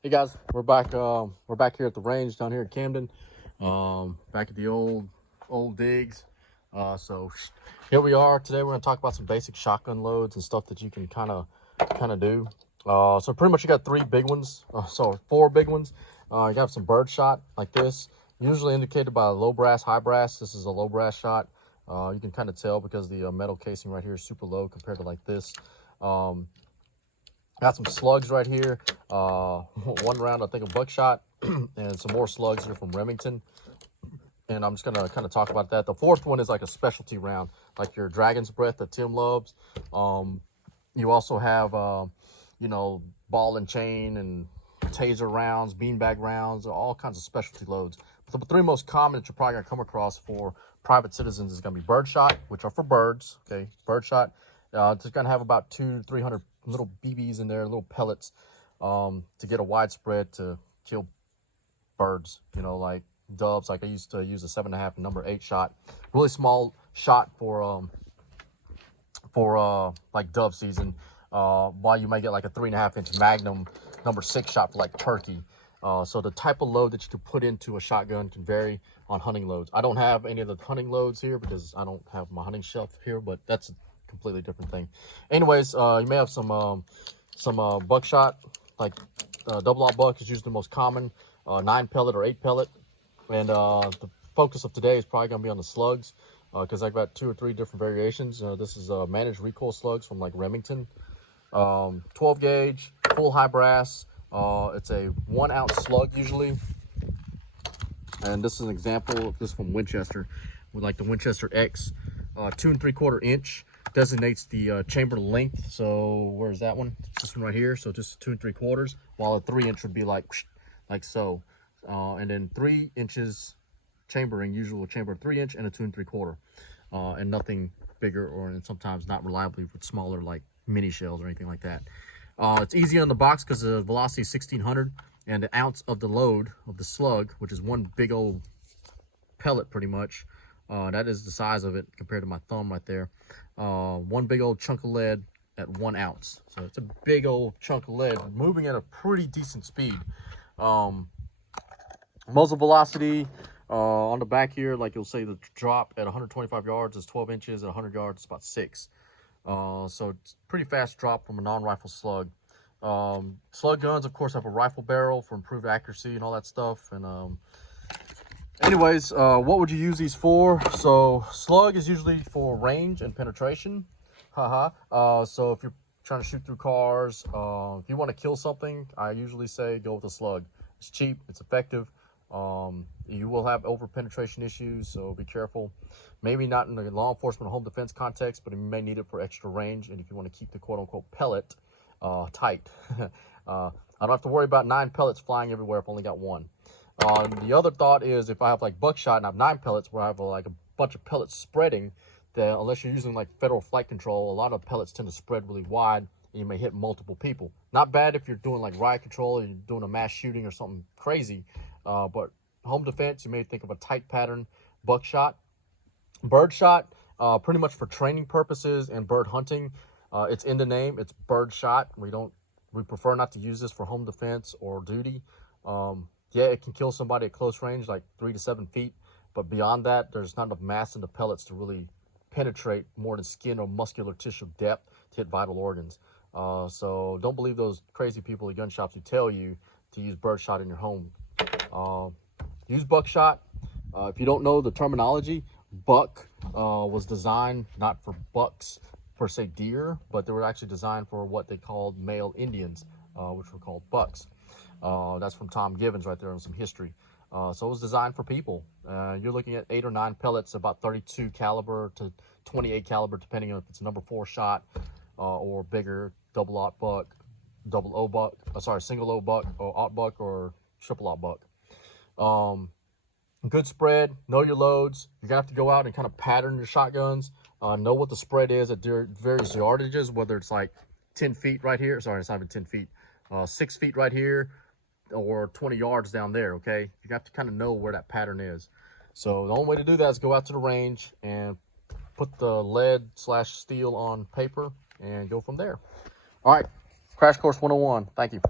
Hey guys, we're back. We're back here at the range down here in Camden. Back at the old digs. So here we are today. We're gonna talk about some basic shotgun loads and stuff that you can kind of do. So pretty much you got three big ones. Four big ones. You got some Birdshot like this, usually indicated by a low brass, high brass. This is a low brass shot. You can kind of tell because the metal casing right here is super low compared to like this. Got some slugs right here. One round, I think, of buckshot, and some more slugs here from Remington. And I'm just gonna kind of talk about that. The fourth one is like a specialty round, like your Dragon's Breath that Tim loves. You also have, you know, ball and chain and taser rounds, beanbag rounds, all kinds of specialty loads. But the three most common that you're probably gonna come across for private citizens is gonna be Birdshot, which are for birds. Okay, Birdshot. It's gonna have about 200 to 300 little BBs in there, little pellets, to get a widespread to kill birds, you know, like doves. Like I used to use a 7.5 number 8 shot, really small shot for like dove season, while you might get like a 3.5 inch magnum number 6 shot for like turkey. So the type of load that you can put into a shotgun can vary on hunting loads. I don't have any of the hunting loads here because I don't have my hunting shelf here, but that's a completely different thing. Anyways, you may have some buckshot, like double aught buck is usually the most common, 9 pellet or 8 pellet. And the focus of today is probably gonna be on the slugs, because I've got 2 or 3 different variations. This is managed recoil slugs from like Remington, 12 gauge, full high brass. It's a 1 ounce slug usually, and this is an example of this from Winchester with like the Winchester X. 2 3/4 inch designates the chamber length. So where's that one? It's this one right here. So just 2 3/4, while a 3 inch would be like so. And then 3 inches chambering, usual chamber 3 inch and a 2 3/4, and nothing bigger, or and sometimes not reliably with smaller like mini shells or anything like that. It's easy on the box because the velocity is 1600, and the ounce of the load of the slug, which is one big old pellet pretty much. That is the size of it compared to my thumb right there. One big old chunk of lead at 1 ounce. So it's a big old chunk of lead moving at a pretty decent speed. Muzzle velocity on the back here, like you'll say the drop at 125 yards is 12 inches, at 100 yards it's about 6. So it's pretty fast drop from a non-rifle slug. Slug guns, of course, have a rifle barrel for improved accuracy and all that stuff. And anyways, what would you use these for? So slug is usually for range and penetration. So if you're trying to shoot through cars, if you want to kill something, I usually say go with a slug. It's cheap, it's effective. You will have over penetration issues, so be careful. Maybe not in the law enforcement or home defense context, but you may need it for extra range, and if you want to keep the quote-unquote pellet tight. I don't have to worry about 9 pellets flying everywhere if I only got 1. The other thought is if I have like buckshot and I have 9 pellets where I have like a bunch of pellets spreading, then unless you're using like federal flight control, a lot of pellets tend to spread really wide and you may hit multiple people. Not bad if you're doing like riot control or you're doing a mass shooting or something crazy, but home defense, you may think of a tight pattern buckshot. Birdshot, pretty much for training purposes and bird hunting. It's in the name, it's birdshot. We prefer not to use this for home defense or duty. Yeah, it can kill somebody at close range, like 3 to 7 feet. But beyond that, there's not enough mass in the pellets to really penetrate more than skin or muscular tissue depth to hit vital organs. So don't believe those crazy people at gun shops who tell you to use birdshot in your home. Use buckshot. If you don't know the terminology, buck was designed not for bucks per se deer, but they were actually designed for what they called male Indians, which were called bucks. That's from Tom Givens right there on some history. So it was designed for people. You're looking at 8 or 9 pellets, about 32 caliber to 28 caliber, depending on if it's a number 4 shot or bigger, double aught buck, single O buck, or aught buck, or triple aught buck. Good spread, know your loads. You're gonna have to go out and kind of pattern your shotguns, know what the spread is at various yardages, whether it's like 10 feet right here, sorry, it's not even 10 feet, 6 feet right here, or 20 yards down there. Okay, you have to kind of know where that pattern is. So the only way to do that is go out to the range and put the lead/steel on paper and go from there. All right, Crash Course 101. Thank you.